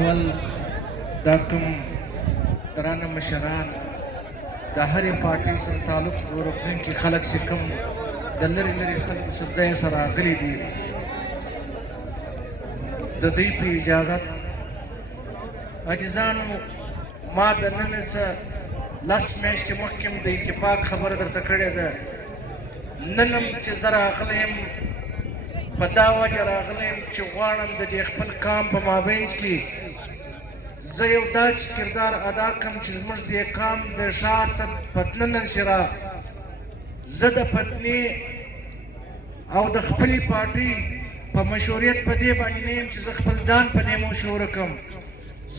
اول دا کوم درانه مشران د هرې پارټۍ سره تعلق ورکوونکي خلک چې کوم د لرې لرې خلکو څخه ځای سره راغلي دي د دوی په اجازت عاجزانو ما د نن څه لس میاشتې مخکې د اتفاق خبره درته کړې ده نن هم چې زه راغلی یم په دا وجه راغلی یم چې غواړم د دې خپل کام په مابینځ کې زه یو داسې کردار ادا کړم چې زموږ دې کام د ښار ته پتنه نشي را زه د پتنې او د خپلې پارټۍ په مشروعیت په دې باندې نه یم چې زه خپل ځان په دې مشهوره کړم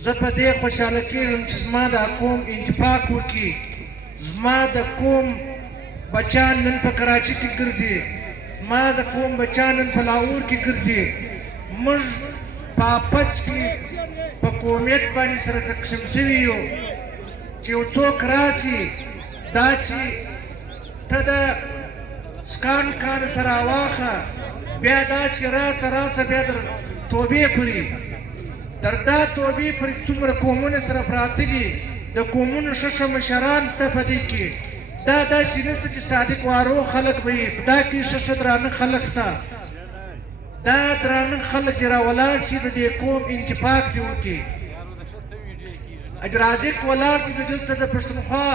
زه په دې خوشحاله کېږم چې زما دا قوم انتفاق وکړي زما د قوم بچان نن په کراچي کې ګرځي زما د قوم بچان نن په لاهور کې ګرځي موږ په اپچ کې په قومیت باندې سره تقسیم شوي یو چې یو څوک راشي دا چې ته د سکان کار سره واخه بیا داسې راسه بیا در توبې پورې در دا توبې پورې څومره قومونه سره پراته دي د قومونو ښه مشران شته په دې کې دا داسې نشته چې صادق وارو خلک به وي په دا کې ښه درانه خلک شته دا درانه خلک دې راولاړ شي د دې قوم انتفاق دې وکړي اجرازق ولاړ دي دلته د پښتونخوا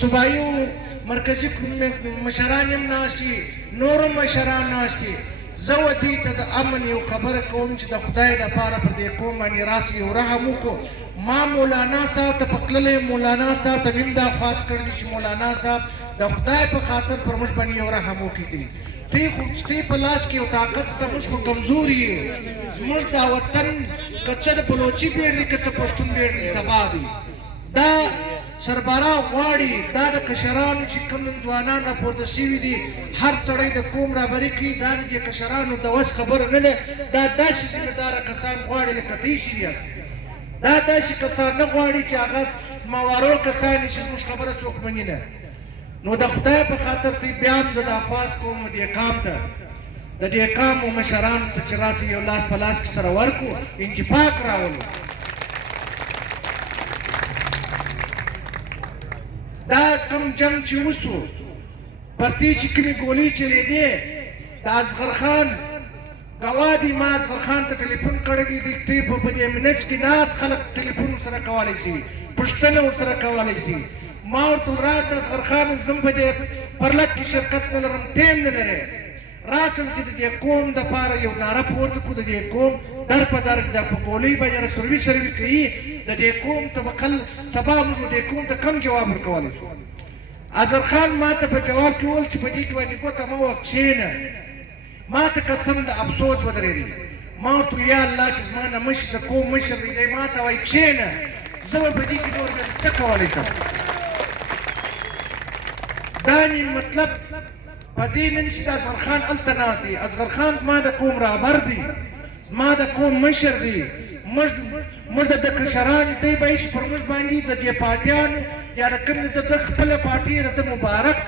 صوبایي مرکزي مشران هم ناست دي نور هم مشران ناست دي زه دوی ته د امن یو خبره کوم چې د خدای دپاره پر دې قوم باندې راسي یو رحم وکړو ما مولانا صاحب ته پکړلی مولانا صاحب ته مې دا خواست کړی دی چې مولانا صاحب د خدای په خاطر پر موږ باندې یو رحم وکړي دوی خو ستی په لاس کې یو طاقت شته موږ خو کمزور یو زموږ دا وطن که څه د بلوچي بیړ دي که څه پښتون بیړ دي تباه دي دا سربراہ غواړي دا د کشرانو چې کوم ځوانان راپورته شوي دي هر سړی د قوم رهبري کوي دا د دې کشرانو د وس خبره نه ده دا داسې ذمهداره کسان غواړي لکه دوی چې دي دا داسې کسان نه غواړي چې هغه موارو کسان چې زموږ خبره څوک مني نه نو د خدای په خاطر دوی بیا هم زه درخواست کوم دې کام ته د دې کامو مشرانو ته چې راسي یو لاس په لاس کې سره ورکړو انتفاق راولو دا کم جنگ چې وسو پرتې چې کومې ګولۍ چلېدې د اصغر خان ګواه دي ما اصغر خان ته ټلیفون کړی دی دوی په دې منځ کې ناست خلک ټلیفون ورسره کولی شي پوښتنه ورسره کولی شي ما ورته ویل راځه اصغر خان زه په دې پرلک کې شرکت نه لرم ټیم نه لرې راسم چې د دې قوم دپاره یو ناره پورته کړو د دې قوم در په در د په ګولۍ باندې سروي کوي د دې قوم ته به کل سبا موږ دې قوم ته کم جواب ورکولی شو اظهر خان ما ته په جواب کې وویل چې په دې کې باندې ګوته مه وه کښېنه ما ته قسم د افسوس ودرېدی ما ورته ویل یا الله چې زما نه مشر د قوم مشر دی دی ما ته وایي کښېنه زه به په دې کې نور څه کولی شم دا مې مطلب په دې نه چې د اصغر خان هلته ناست دی اصغر خان زما د قوم رهبر دی زما د قوم مشر دی موږ د کشران دی به چې پر موږ باندې د دې پارټیانو یا د کوم د خپله پارټۍ د مبارک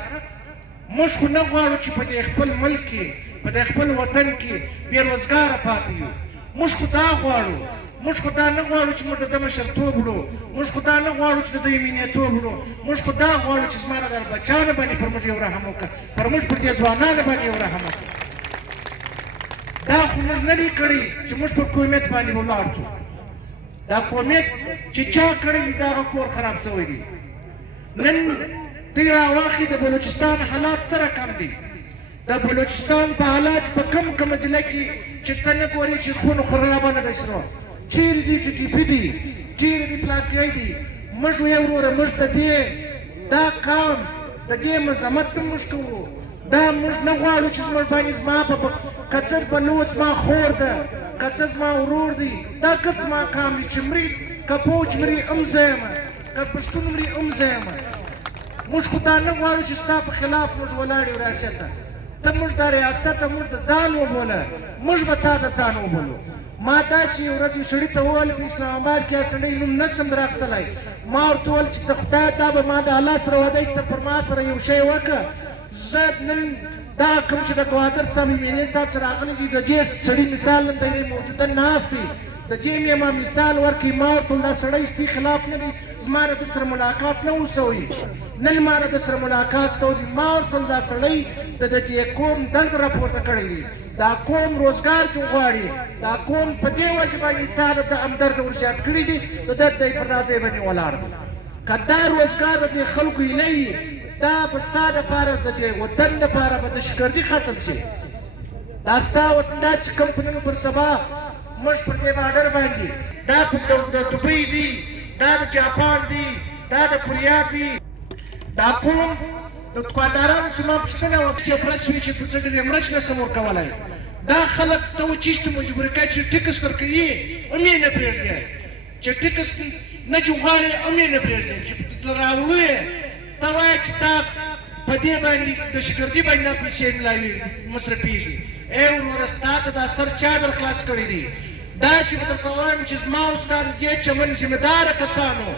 موږ خو نه غواړو چې په دې خپل ملک کې په دې خپل وطن کې بېروزګاره پاتې یو موږ خو دا غواړو موږ خو دا نه غواړو چې موږ د ده مشرتوب وړو موږ خو دا نه غواړو چې د دوی مینیتوب وړو موږ خو دا غواړو چې زما د بچیانو باندې پر موږ یو رحم وکړه پر موږ پر دې ځوانانو باندې یو رحم وکړه دا خو موږ نه دي کړي چې موږ په قومیت باندې ولاړ شو دا قومیت چې چا کړی دی د هغه کور خراب شوی دی نن دوی راواخلي د بلوچستان حالات څه رقم دي د بلوچستان په حالات په کوم ضلع کې چې ته نه ګورې چې خون خرابه نه ده شروع چیرې دي چې ټیپي دي چیرې دي پلاستیکي دي موږ ویې وروره موږ د دې دا قام د دې مذمت هم موږ کوو دا موږ نه غواړو چې زموږ باندې زما په که څه بلوچ زما خور ده که څه زما ورور دی دا که زما قام دی چې مري که پوچ مري هم زه یم که پښتون مري هم زه یم موږ خو دا نه غواړو چې ستا په خلاف موږ ولاړ یو ریاست ته موږ دا ریاست موږ د ځان وبوله موږ به تا د ځان وبولو ما داسې یو ورځ یو سړي ته وویل په اسلام آباد کې هغه سړی نوم نشم راختلی ما ورته وویل چې د خدای دا به ما د الله سره وعده ته پر ما سره یو شی وکړه زه نن دا کوم چې د ګوادر صاحب ایمینې صاحب چې راغلي دي د دې سړي مثال نن دی موجوده ناست دی د دې مې ما مثال ورکړي ما ورته دا سړی ستی خلاف نه دی زما د سره ملاقات نه و سوی نن ما د سره ملاقات سوی ما ورته دا سړی د دې قوم دلته راپورته کړی دی دا قوم روزګار چې غواړي دا قوم په دې وجه باندې تا د همدرد ورزیات کړي دي د ده دی پر دا ځای باندې ولاړ دی که دا روزګار د دې خلکو ایله وي دا به ستا دپاره د دې وطن دپاره به دهشتګردي ختم شي دا ستا وطن دا چې کوم په نن پر سبا موږ پر دې باډر باندې دا د دوبۍ دي دا د جاپان دي دا د کوریا دي دا قوم د دوکاندارانو چې ما پوښتنه وکړه چې پرس وي چې په څه ډول یې مرچ نشم ورکولی دا خلک ته وچیشته مجبوري کوي چې ټکس ورکوي هم یې نه پرېږدي چې ټکس نه چې غواړې هم یې نه پرېږدي چې راوړو یې ته وایه چې تا په دې باندې دهشتګردي باندې دا پیسې ملاوي مصرفېږي ای وروره ستا ته دا سر چا در خلاص کړی دی داسې به درته وایم چې زما او ستا د دې چمن ذمهداره کسانو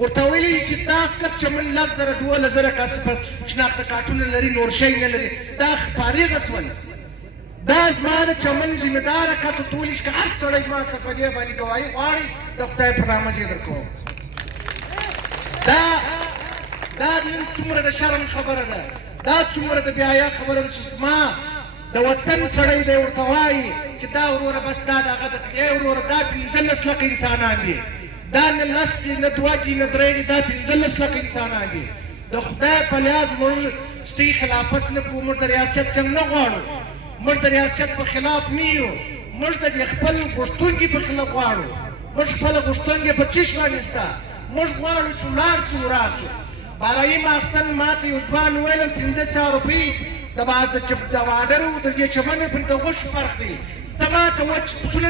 ورته ویلي چې دا کټ چمن 10,000 کس په شناخته کارتونه لري نور شی نه لري دا فارغه شول دا زما د چمن ذمهداره کسو ته ویلي چې هر سړی زما سره په دې باندې ګواهي غواړي د خدای په نامه یې درکوم دا نن څومره د شرم خبره ده دا څومره د بیا خبره ده چې زما د وطن سړی دی ورته وایي چې دا وروره بس دا دغه د ای وروره دا 15 لکه انسانان دي دا نه لس دي نه دوه دي نه درې دي دا 15 لکه انسانان دي د خدای په لیاد موږ ستی خلافت نه کوو موږ د ریاست جنګ نه غواړو موږ د ریاست په خلاف نه یو موږ د خپل غوښتونکي په خلاف غواړو موږ خپله غوښتنې په چیش باندې سته موږ غواړو چې ولاړ شو وراسو بالایي ماخستن ماته یو ځوان ویل 1500 روپۍ د باډر د دې چمن په د غوښو فرق دی ته ماته وچ پسونه